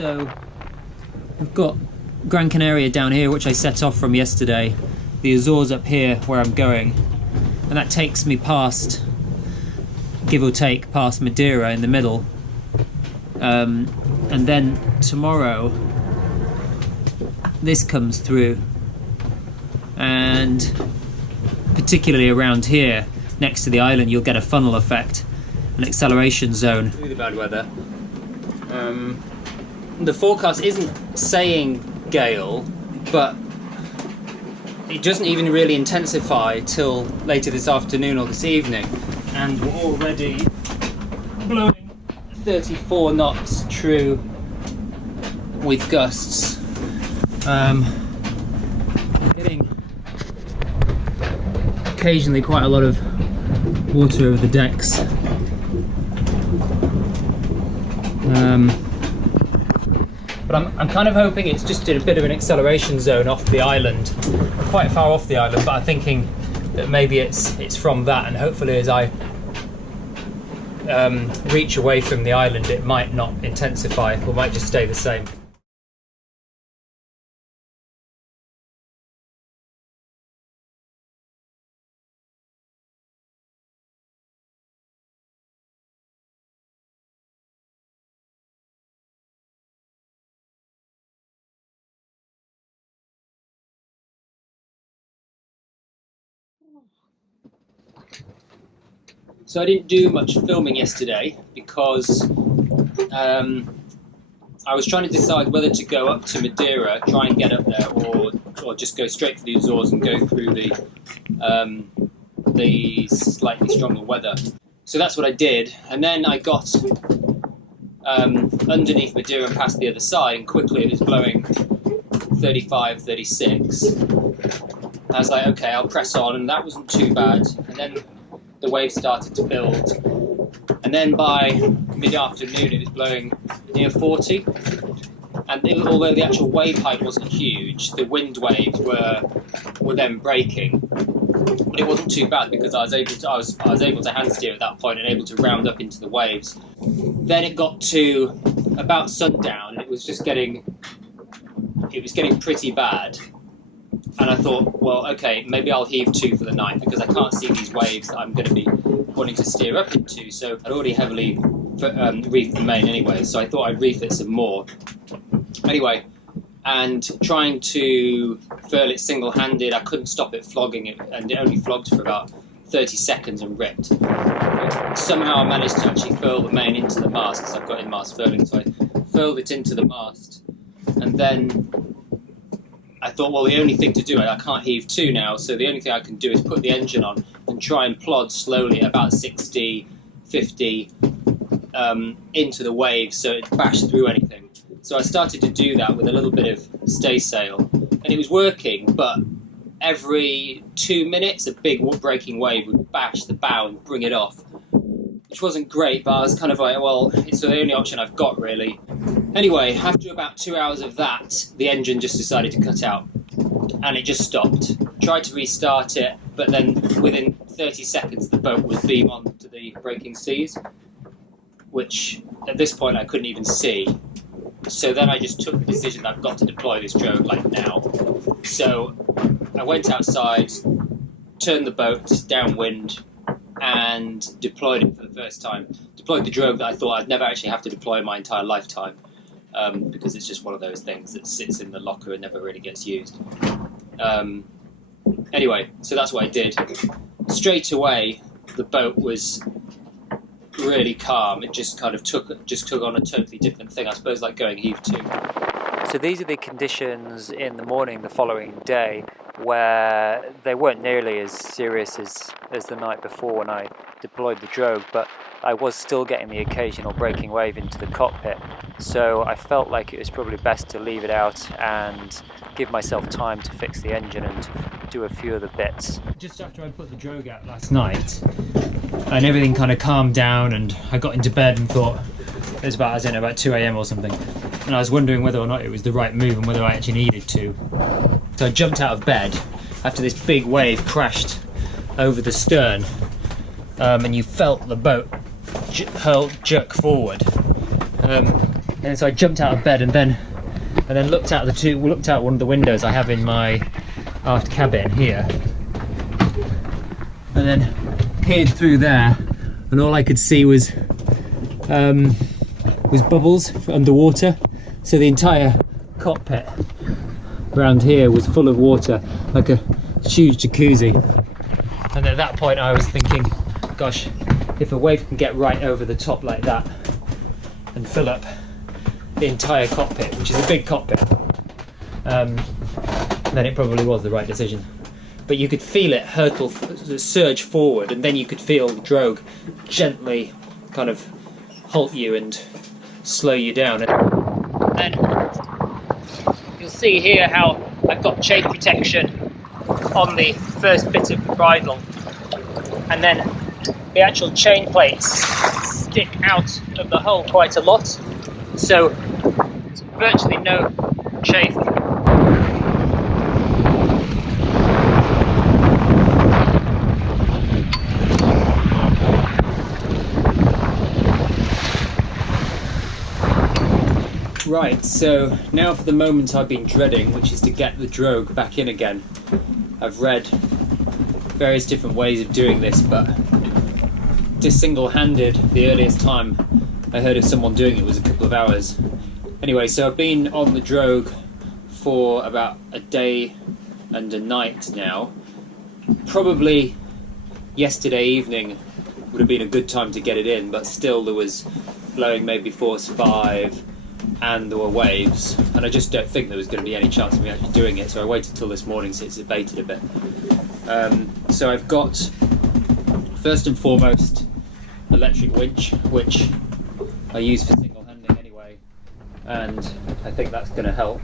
So we've got Gran Canaria down here, which I set off from yesterday, the Azores up here where I'm going, and that takes me past, give or take, past Madeira in the middle, and then tomorrow this comes through, and particularly around here next to the island you'll get a funnel effect, an acceleration zone. Really bad weather. The forecast isn't saying gale, but it doesn't even really intensify till later this afternoon or this evening, and we're already blowing 34 knots true with gusts. Getting occasionally quite a lot of water over the decks. But I'm kind of hoping it's just in a bit of an acceleration zone off the island. We're quite far off the island, but I'm thinking that maybe it's from that, and hopefully as I reach away from the island it might not intensify, or might just stay the same. So I didn't do much filming yesterday because I was trying to decide whether to go up to Madeira, try and get up there, or just go straight to the Azores and go through the slightly stronger weather. So that's what I did, and then I got underneath Madeira and past the other side, and quickly it was blowing 35, 36. I was like, okay, I'll press on, and that wasn't too bad. And then the waves started to build, and then by mid-afternoon it was blowing near 40, and although the actual wave height wasn't huge, the wind waves were then breaking, but it wasn't too bad because I was able to hand steer at that point and able to round up into the waves. Then it got to about sundown and it was getting pretty bad. And I thought, well, okay, maybe I'll heave 2 for the night because I can't see these waves that I'm going to be wanting to steer up into. So I'd already heavily reefed the main anyway, so I thought I'd reef it some more. Anyway, and trying to furl it single-handed, I couldn't stop it flogging it, and it only flogged for about 30 seconds and ripped. Somehow I managed to actually furl the main into the mast because I've got in-mast furling, so I furled it into the mast, and then I thought, well, the only thing to do, I can't heave 2 now, so the only thing I can do is put the engine on and try and plod slowly at about 60, 50 into the waves so it bashed through anything. So I started to do that with a little bit of staysail, and it was working, but every 2 minutes a big breaking wave would bash the bow and bring it off, which wasn't great, but I was kind of like, well, it's the only option I've got, really. Anyway, after about 2 hours of that, the engine just decided to cut out, and it just stopped. Tried to restart it, but then within 30 seconds the boat was beam on to the breaking seas, which at this point I couldn't even see. So then I just took the decision that I've got to deploy this drogue like now. So I went outside, turned the boat downwind, and deployed it for the first time. Deployed the drogue that I thought I'd never actually have to deploy in my entire lifetime, because it's just one of those things that sits in the locker and never really gets used. Anyway, so that's what I did. Straight away, the boat was really calm. It just kind of took on a totally different thing, I suppose, like going heave 2. So these are the conditions in the morning the following day, where they weren't nearly as serious as the night before when I deployed the drogue, but I was still getting the occasional breaking wave into the cockpit, so I felt like it was probably best to leave it out and give myself time to fix the engine and do a few of the bits. Just after I put the drogue out last night and everything kind of calmed down, and I got into bed and thought, it was about, I don't know, about 2 AM or something, and I was wondering whether or not it was the right move and whether I actually needed to. So I jumped out of bed after this big wave crashed over the stern, and you felt the boat jerk forward. And so I jumped out of bed and then looked out one of the windows I have in my aft cabin here, and then peered through there, and all I could see was bubbles underwater. So the entire cockpit around here was full of water, like a huge jacuzzi. And at that point I was thinking, gosh, if a wave can get right over the top like that and fill up the entire cockpit, which is a big cockpit, then it probably was the right decision. But you could feel it surge forward, and then you could feel the drogue gently kind of halt you and slow you down. And then you'll see here how I've got chain protection on the first bit of the bridle, and then the actual chain plates stick out of the hull quite a lot, so there's virtually no chafe. Right, so now for the moment I've been dreading, which is to get the drogue back in again. I've read various different ways of doing this, but just single-handed, the earliest time I heard of someone doing it was a couple of hours. Anyway, so I've been on the drogue for about a day and a night now. Probably yesterday evening would have been a good time to get it in, but still there was blowing maybe force 5, and there were waves, and I just don't think there was going to be any chance of me actually doing it, so I waited till this morning so it's abated a bit. So I've got, first and foremost, electric winch, which I use for single handling anyway, and I think that's going to help.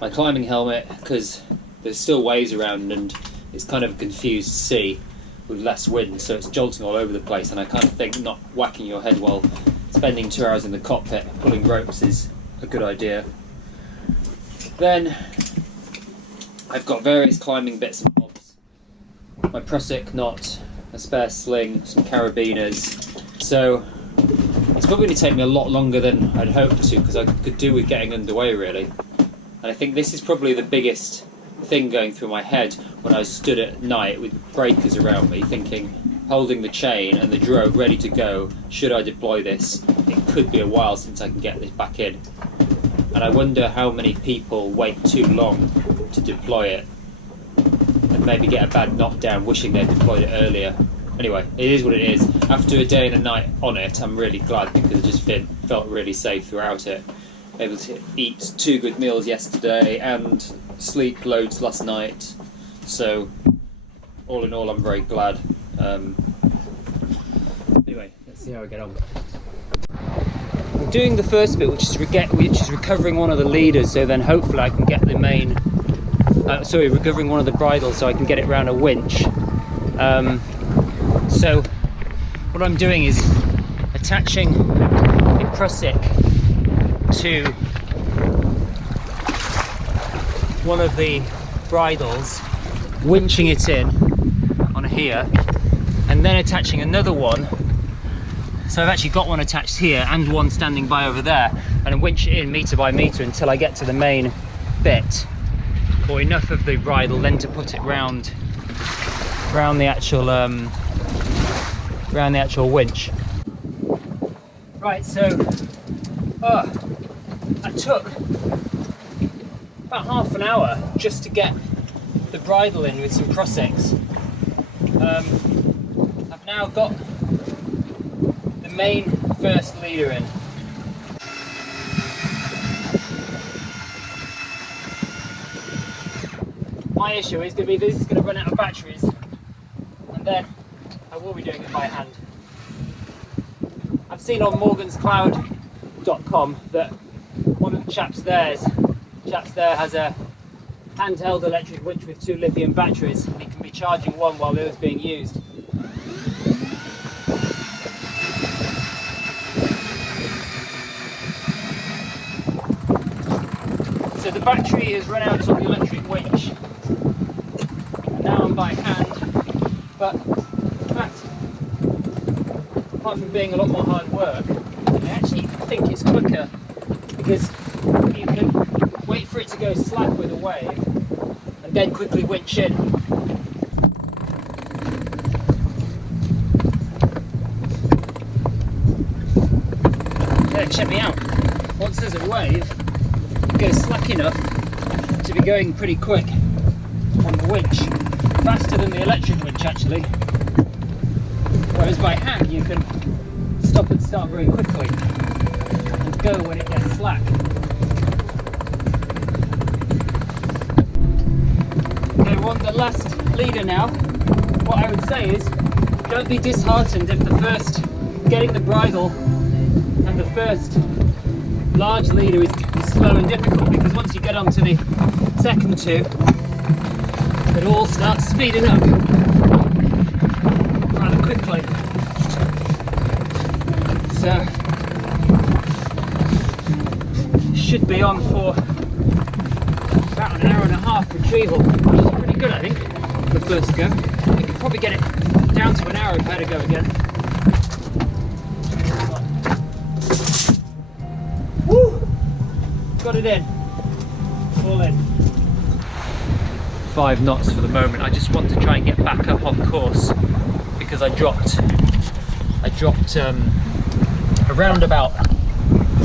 My climbing helmet, because there's still waves around and it's kind of a confused sea with less wind, so it's jolting all over the place, and I kind of think not whacking your head while spending 2 hours in the cockpit pulling ropes is a good idea. Then I've got various climbing bits and bobs. My prusik knot, a spare sling, some carabiners. So it's probably going to take me a lot longer than I'd hoped to, because I could do with getting underway really. And I think this is probably the biggest thing going through my head when I stood at night with breakers around me, thinking, holding the chain and the drogue ready to go, should I deploy this? It could be a while since I can get this back in. And I wonder how many people wait too long to deploy it and maybe get a bad knockdown wishing they'd deployed it earlier. Anyway, it is what it is. After a day and a night on it, I'm really glad, because it just felt really safe throughout it. Able to eat 2 good meals yesterday and sleep loads last night. So all in all, I'm very glad. Anyway, let's see how I get on. I'm doing the first bit, which is recovering one of the leaders, so then hopefully I can get the main, recovering one of the bridles so I can get it around a winch. So what I'm doing is attaching the prusik to one of the bridles, winching it in on here, and then attaching another one. So I've actually got one attached here and one standing by over there, and I winch it in metre by metre until I get to the main bit, or enough of the bridle then to put it round the actual winch. Right, so I took about half an hour just to get the bridle in with some prusiks. I've now got the main first leader in. My issue is going to be this is going to run out of batteries, and then I will be doing it by hand. I've seen on morganscloud.com that one of the chaps there has a handheld electric winch with 2 lithium batteries, and he can be charging one while the other's being used. So the battery has run out on the electric winch, and now I'm by hand, but in fact, apart from being a lot more hard work, it actually think it's quicker because you can wait for it to go slack with a wave and then quickly winch in. Yeah, check me out. Once there's a wave, it goes slack enough to be going pretty quick on the winch. Faster than the electric winch actually. Whereas by hand you can stop and start very quickly and go when it gets slack. Okay, we're on the last leader now. What I would say is, don't be disheartened if the first, getting the bridle and the first large leader is slow and difficult, because once you get onto the second two, it all starts speeding up rather quickly. So, should be on for about an hour and a half retrieval, which is pretty good I think, for the first go. You could probably get it down to an hour if I had to go again. Woo! Got it in. All in. 5 knots for the moment. I just want to try and get back up on course because I dropped around about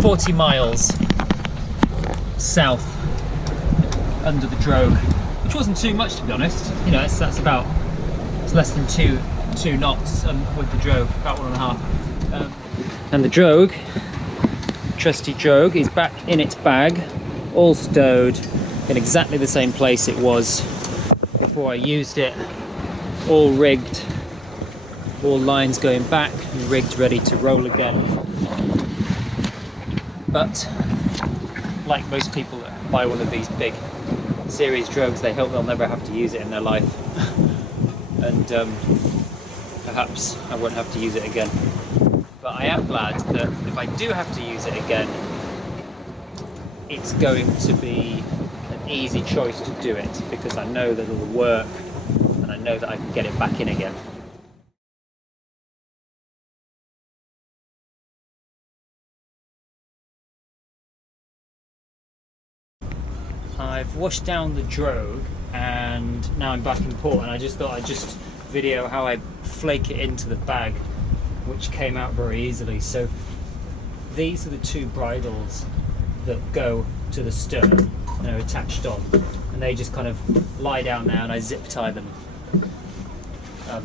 40 miles south under the Drogue, which wasn't too much to be honest. You know, it's less than two knots with the Drogue, about 1.5. And the Drogue, trusty Drogue, is back in its bag, all stowed in exactly the same place it was before I used it, all rigged, all lines going back and rigged, ready to roll again. But like most people that buy one of these big Series Drogues, they hope they'll never have to use it in their life. And perhaps I won't have to use it again. But I am glad that if I do have to use it again, it's going to be an easy choice to do it, because I know that it'll work and I know that I can get it back in again. I've washed down the Drogue and now I'm back in port, and I just thought I'd just video how I flake it into the bag, which came out very easily. So these are the 2 bridles that go to the stern and are attached on, and they just kind of lie down now, and I zip tie them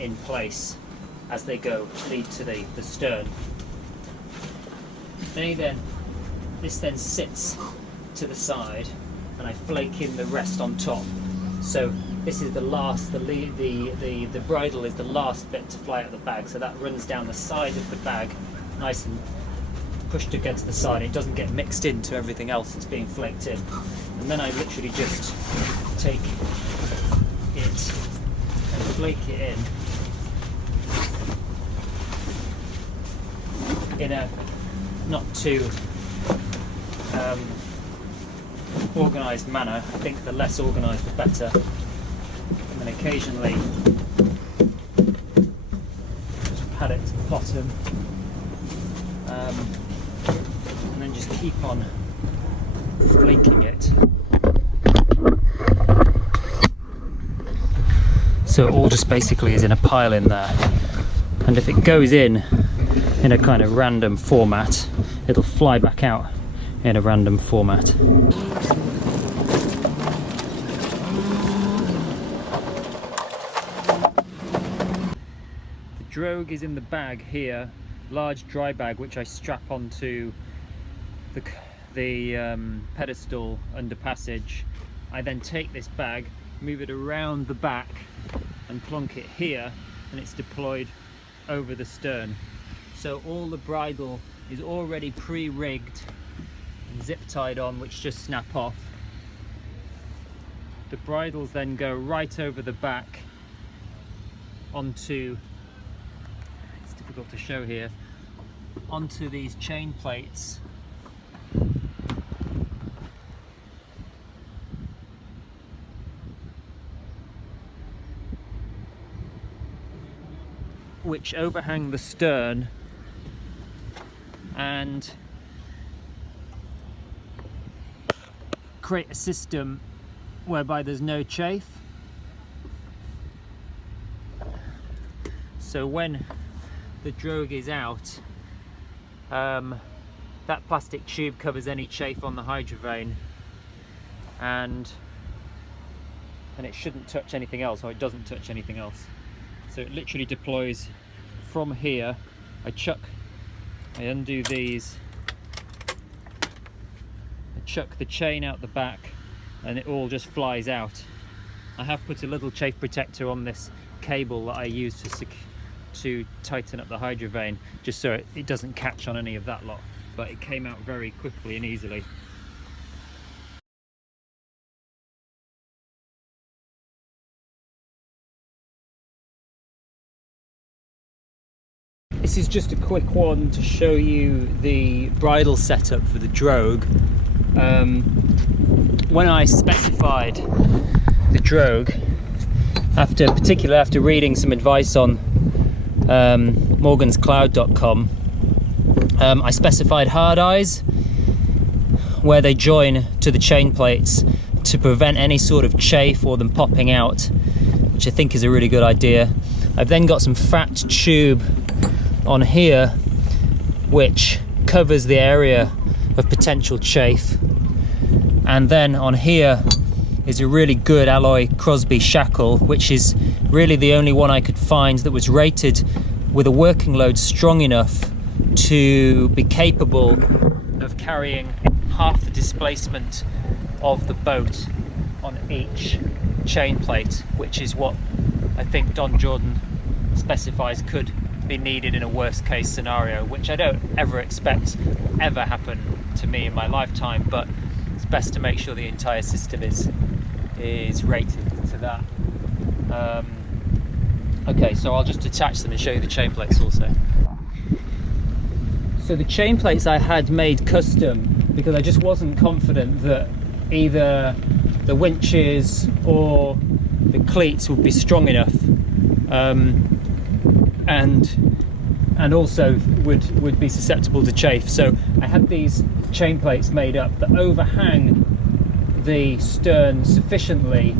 in place as they lead to the stern. This then sits to the side, and I flake in the rest on top. So this is the last, the bridle is the last bit to fly out of the bag, so that runs down the side of the bag, nice and pushed against the side. It doesn't get mixed into everything else that's being flaked in. And then I literally just take it and flake it in a not too organised manner. I think the less organised the better. And then occasionally just pat it to the bottom, and then just keep on flaking it. So it all just basically is in a pile in there, and if it goes in a kind of random format, it'll fly back out in a random format. The Drogue is in the bag here, large dry bag which I strap onto the pedestal under passage. I then take this bag, move it around the back and plonk it here, and it's deployed over the stern. So all the bridle is already pre-rigged and zip tied on, which just snap off. The bridles then go right over the back onto, it's difficult to show here, onto these chain plates which overhang the stern and create a system whereby there's no chafe. So when the drogue is out, that plastic tube covers any chafe on the hydrovane, and it shouldn't touch anything else, or it doesn't touch anything else. So it literally deploys from here. I undo these, I chuck the chain out the back, and it all just flies out. I have put a little chafe protector on this cable that I use to tighten up the hydrovane, just so it doesn't catch on any of that lot, but it came out very quickly and easily. This is just a quick one to show you the bridle setup for the Drogue. When I specified the Drogue, particularly after reading some advice on morganscloud.com, I specified hard eyes where they join to the chain plates to prevent any sort of chafe or them popping out, which I think is a really good idea. I've then got some fat tube on here which covers the area of potential chafe, and then on here is a really good alloy Crosby shackle, which is really the only one I could find that was rated with a working load strong enough to be capable of carrying half the displacement of the boat on each chain plate, which is what I think Don Jordan specifies could be needed in a worst case scenario, which I don't ever expect ever happen to me in my lifetime, but it's best to make sure the entire system is rated to that. Okay, so I'll just attach them and show you the chain plates also. So the chain plates I had made custom because I just wasn't confident that either the winches or the cleats would be strong enough, and also would be susceptible to chafe. So I had these chain plates made up that overhang the stern sufficiently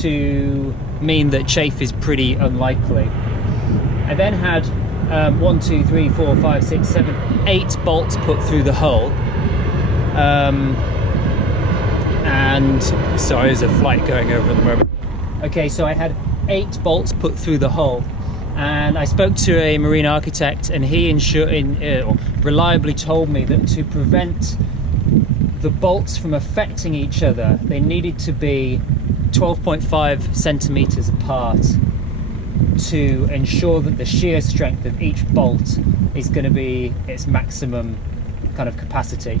to mean that chafe is pretty unlikely. I then had 1, 2, 3, 4, 5, 6, 7, 8 bolts put through the hull, and sorry, there's a flight going over at the moment. Okay, so I had 8 bolts put through the hull, and I spoke to a marine architect, and he reliably told me that to prevent the bolts from affecting each other, they needed to be 12.5 centimeters apart to ensure that the shear strength of each bolt is going to be its maximum kind of capacity.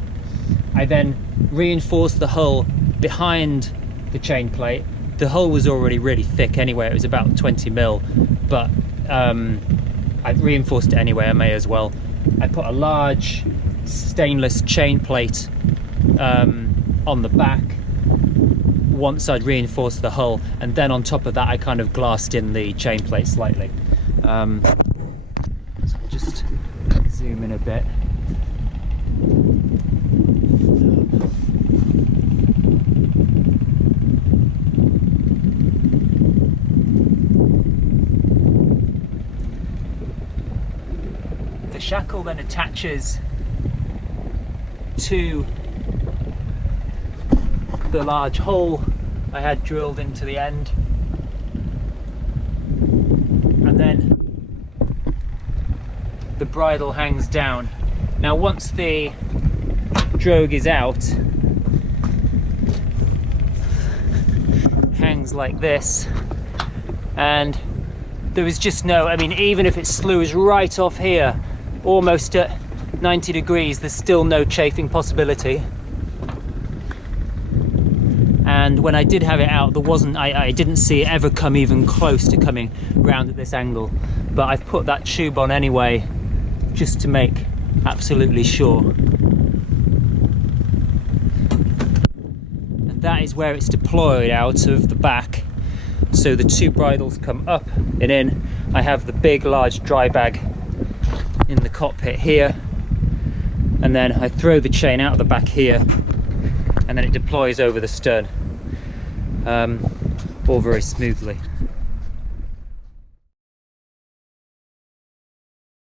I then reinforced the hull behind the chain plate. The hull was already really thick anyway, it was about 20 mil, but I reinforced it anyway, I may as well. I put a large stainless chain plate on the back once I'd reinforced the hull, and then on top of that I kind of glassed in the chain plate slightly. So I'll just zoom in a bit. The shackle then attaches to the large hole I had drilled into the end, and then the bridle hangs down. Now once the drogue is out, hangs like this, and there is just no, I mean, even if it slews right off here almost at 90 degrees, there's still no chafing possibility. And when I did have it out, there wasn't, I didn't see it ever come even close to coming round at this angle. But I've put that tube on anyway, just to make absolutely sure. And that is where it's deployed out of the back. So the two bridles come up and in. I have the big, large dry bag in the cockpit here. and then I throw the chain out of the back here, and then it deploys over the stern, all very smoothly.